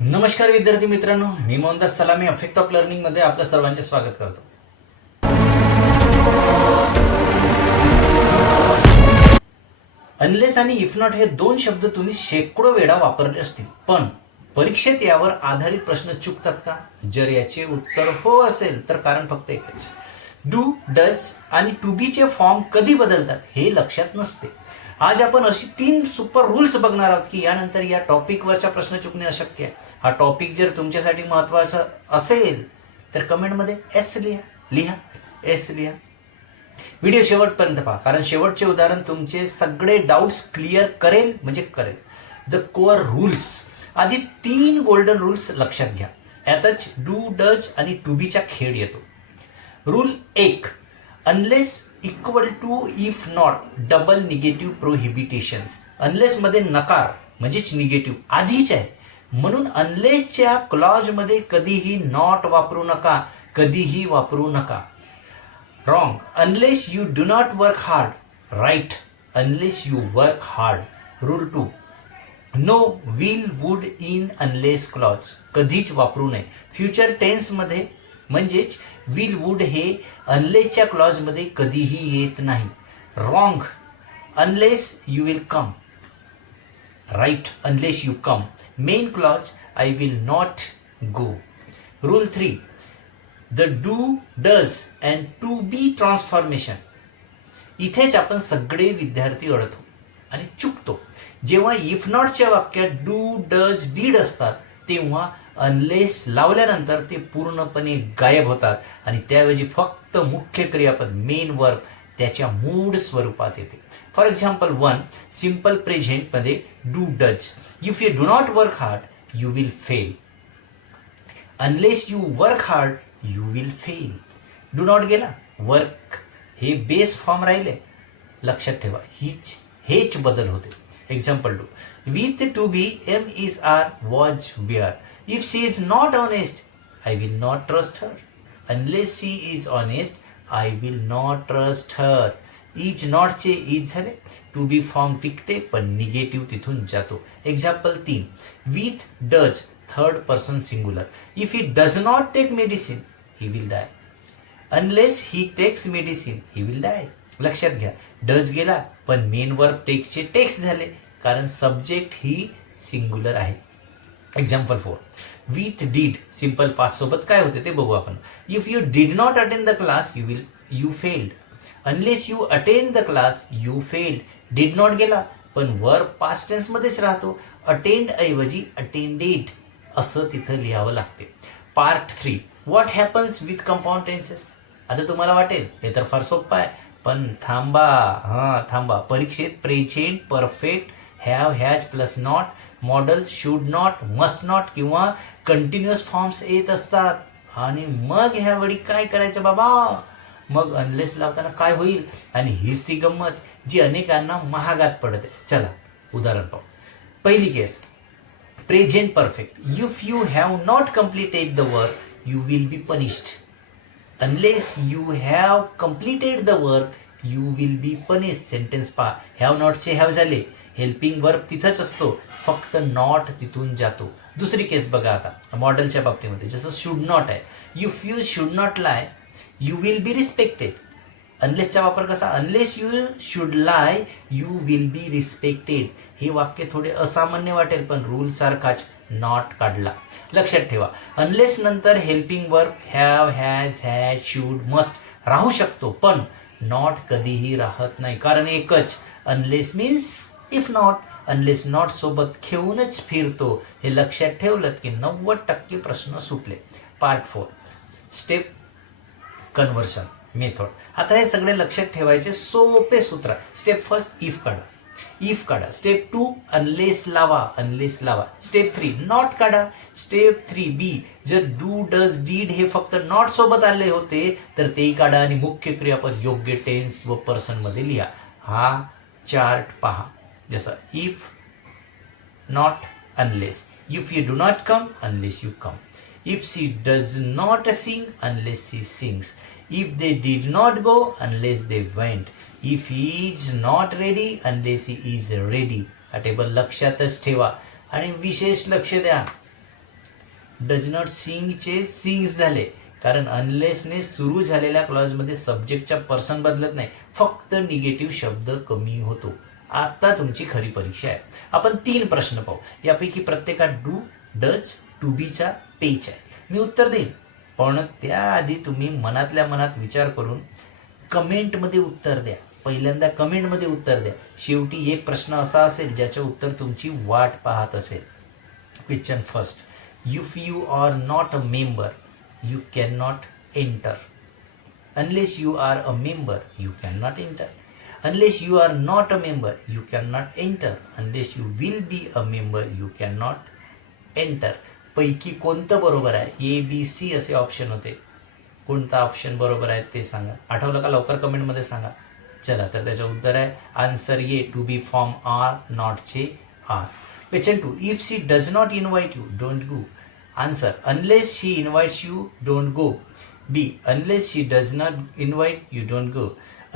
नमस्कार विद्यार्थी मित्रांनो, मी मोहनदास सलामी अफेक्ट ऑफ लर्निंग मध्ये आपलं सर्वांचे स्वागत करतो. अनलेस आणि इफ नॉट हे दोन शब्द तुम्ही शेकडो वेळा वापरले असतील, पण परीक्षेत यावर आधारित प्रश्न चुकतात का? जर याचे उत्तर हो असेल तर कारण फक्त एकच. डू, डज आणि टू बी चे फॉर्म कधी बदलतात हे लक्षात नसते. आज आपण अशी 3 सुपर रूल्स बघणार आहोत की यानंतर या टॉपिकवरचा प्रश्न चुकणे अशक्य आहे. हा टॉपिक जर तुमच्यासाठी महत्त्वाचा असेल तर कमेंटमध्ये एस लिहा एस लिहा. व्हिडिओ शेवटपर्यंत पहा, कारण शेवटचे उदाहरण तुमचे सगळे डाऊट्स क्लिअर करेल म्हणजे करेल. The core rules. आधी 3 गोल्डन रूल्स लक्षात घ्या. यातच डू, डज आणि टू बीचा खेळ येतो. Rule 1, unless equal to if not double negative prohibitions. Unless मध्ये नकार म्हणजेच निगेटिव्ह आधीच आहे, म्हणून अनलेसच्या क्लॉजमध्ये कधीही नॉट वापरू नका, कधीही वापरू नका. Wrong. Unless you do not work hard. Right. Unless you work hard. Rule 2, no will would in unless clause. कधीच वापरू नये. फ्युचर टेन्समध्ये म्हणजेच विल वुड हे अनलेसच्या क्लॉजमध्ये कधीही येत नाही. Wrong. Unless you will come. Right. Unless you come. Main clause I will not go. Rule 3, the do, does and to be transformation. इथेच आपण सगळे विद्यार्थी अडतो आणि चुकतो. जेव्हा इफ नॉटच्या वाक्यात डू, डज, डीड असतात तेव्हा अनलेस लावल्यानंतर ते पूर्णपणे गायब होतात आणि त्याऐवजी फक्त मुख्य क्रियापद मेन वर्ब त्याच्या मूळ स्वरूपात येते. फॉर एक्झाम्पल 1, सिम्पल प्रेझेंटमध्ये do, does. If you do not work hard you will fail. Unless you work hard you will fail. Do not गेला, वर्क हे बेस फॉर्म राहिले. लक्षात ठेवा, हेच बदल होते. Example 2, with to be am is are was were. If she is not honest I will not trust her. Unless she is honest I will not trust her. Is नॉटचे is झाले. To be form टिकते पण negative तिथून जातो. Example 3, with does third person singular. If he does not take medicine he will die. Unless he takes medicine he will die. लक्षात घ्या, does गेला पण main verb टेक्सचे takes झाले कारण सब्जेक्ट ही सिंग्युलर आहे. Example 4, with did simple past सोबत काय होते ते बघू आपण. If you did not attend the class you failed. Unless you attend the class you failed. Did not गेला पण वर्ब पास्ट टेन्स मध्येच राहतो. अटेंड ऐवजी अटेंडेड असं तिथं लिहावं लागते. Part 3, what happens with compound tenses. आता तुम्हाला वाटेल हे तर फार सोपं आहे, पण थांबा. परीक्षेत present perfect, have, has plus not, model, should not, must not किंवा कंटिन्युअस फॉर्म्स येत असतात. आणि मग ह्या वेळी काय करायचं बाबा? मग अनलेस लावताना काय होईल? आणि हीच ती गंमत जी अनेकांना महागात पडते. चला उदाहरण पाहू. पहिली case, present perfect. If you have not completed the work you will be punished. Unless you have completed the work you will be punished. Sentence पहा, हॅव नॉटचे हॅव झाले. हेल्पिंग वर्ब तिथंच असतो, फक्त नॉट तिथून जातो. दुसरी केस बघा आता मॉडेलच्या बाबतीमध्ये, जसं शुड नॉट आहे. If you should not lie you will be respected. अनलेसचा वापर कसा? Unless you should lie you will be respected. हे वाक्य थोडे असामान्य वाटेल पण रूल सारखाच, नॉट काढला. लक्षात ठेवा, अनलेस नंतर helping verb have, has, had, should, must राहू शकतो पण नॉट कधीही राहत नाही. कारण एकच, unless means if not. Unless not सोबत घेऊनच फिरतो. हे लक्षात ठेवलं की 90% प्रश्न सुटले. Part 4, step conversion method. आता हे सगळे लक्षात ठेवायचे सोपे सूत्र. स्टेप फर्स्ट, इफ काढा. स्टेप 2, अनलेस लावा. स्टेप 3, नॉट काढा. स्टेप 3 बी, जर डू, डज, डीड हे फक्त नॉट सोबत आले होते तर तेही काढा आणि मुख्य क्रियापद योग्य टेन्स व पर्सन मध्ये लिहा. हा चार्ट पहा, जसं if not unless. If you do not come unless you come. If she does not sing unless she sings. If they did not go unless they went. If he is not ready unless he is ready. हा table लक्षातच ठेवा आणि विशेष लक्ष द्या. Does not सिंगचे sings झाले, कारण अनलेसने सुरू झालेल्या क्लॉजमध्ये सब्जेक्टच्या पर्सन बदलत नाही, फक्त निगेटिव्ह शब्द कमी होतो. आता तुमची खरी परीक्षा आहे. आपण 3 प्रश्न पाहू. यापैकी प्रत्येकात डू, डज, टू बीचा पेच आहे. मी उत्तर देईन, पण त्याआधी तुम्ही मनातल्या मनात विचार करून कमेंटमध्ये उत्तर द्या. पहिल्यांदा कमेंटमध्ये उत्तर द्या. शेवटी एक प्रश्न असा असेल ज्याचे उत्तर तुमची वाट पाहत असेल. Question first. If you are not a member you cannot enter. Unless you are a member, you cannot enter. Unless you are not a member, you cannot enter. Unless you will be a member, you cannot enter. पैकी कोणतं बरोबर आहे? A B C असे option होते. कोणता option बरोबर आहे ते सांगा. आठवलं का? लवकर कमेंटमध्ये सांगा. चला, तर त्याचं उत्तर आहे answer A, to be form are, नॉटचे are. Question 2. If she does not invite you, don't go. Answer. Unless she invites you, don't go. B. Unless she does not invite you, don't go.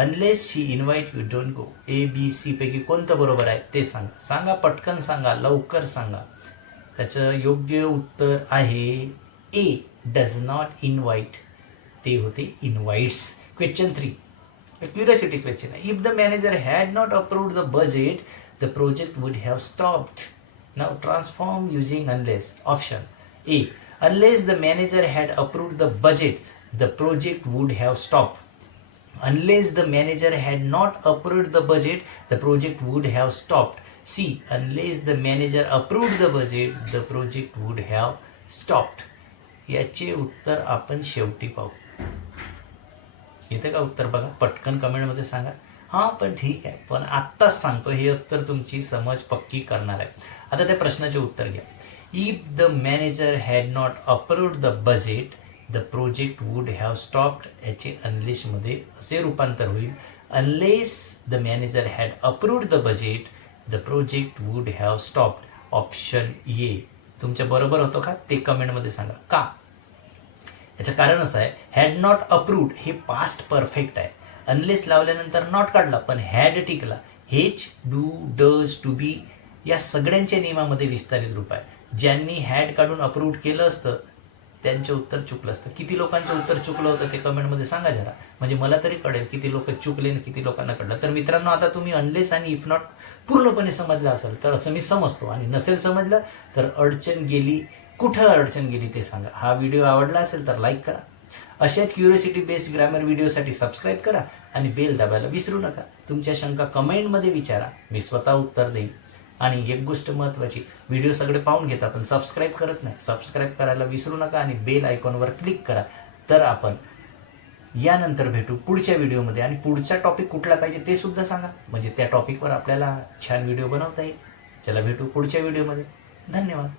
Unless she invites you, don't go. A, B, C पैकी कोणतं बरोबर आहे ते सांगा. सांगा, पटकन सांगा, लवकर सांगा. त्याचं योग्य उत्तर आहे ए, डज नॉट इन्व्हाइट. ते होते इन्व्हाइट्स. क्वेश्चन 3. क्युरियोसिटी क्वेश्चन आहे. If the manager had not approved the budget, the project would have stopped. Now transform using unless. Option A. Unless the manager had approved the budget, the project would have stopped. Unless the manager had not approved the budget, the project would have stopped. C. Unless the manager approved the budget, the project would have stopped. याचे उत्तर आपण शेवटी पाहू. येते का उत्तर? बघा, पटकन कमेंटमध्ये सांगा. हां, पण ठीक आहे, पण आत्ताच सांगतो, हे उत्तर तुमची समज पक्की करणार आहे. आता त्या प्रश्नाचे उत्तर घ्या. If the manager had not approved the budget, the project would have stopped. याचे अनलेसमध्ये असे रूपांतर होईल. Unless the manager had approved the budget, the project would have stopped. Option A तुमच्या बरोबर होतो का ते कमेंटमध्ये सांगा. का? याचं कारण असं आहे, हॅड नॉट अप्रूव्ड हे पास्ट परफेक्ट आहे. अनलेस लावल्यानंतर नॉट काढला, पण हॅड टिकला. हेच, डू, डज, टू बी या सगळ्यांच्या नियमामध्ये विस्तारित रूप आहे. ज्यांनी हॅड काढून अप्रूव्ड केलं असतं त्यांचे उत्तर चुकलं असतं. किती लोकांचं उत्तर चुकलं होतं ते कमेंटमध्ये सांगा जरा, म्हणजे मला तरी कळेल किती लोक चुकले आणि किती लोकांना कळलं. तर मित्रांनो, आता तुम्ही अनलेस आणि इफ नॉट पूर्णपणे समजलं असेल तर असं मी समजतो, आणि नसेल समजलं तर अडचण गेली, कुठं अडचण गेली ते सांगा. हा व्हिडिओ आवडला असेल तर लाईक करा. अशाच क्युरियोसिटी बेस्ड ग्रामर व्हिडिओसाठी सबस्क्राईब करा आणि बेल दाबायला विसरू नका. तुमच्या शंका कमेंटमध्ये विचारा, मी स्वतः उत्तर देईन. आणि एक गोष्ट महत्त्वाची, व्हिडिओ सगळे पाहून घेता पण सबस्क्राईब करत नाही. सबस्क्राईब करायला विसरू नका आणि बेल आयकॉनवर क्लिक करा. तर आपण यानंतर भेटू पुढच्या व्हिडिओमध्ये, आणि पुढचा टॉपिक कुठला पाहिजे ते सुद्धा सांगा, म्हणजे त्या टॉपिकवर आपल्याला छान व्हिडिओ बनवता येईल. चला, भेटू पुढच्या व्हिडिओमध्ये. धन्यवाद.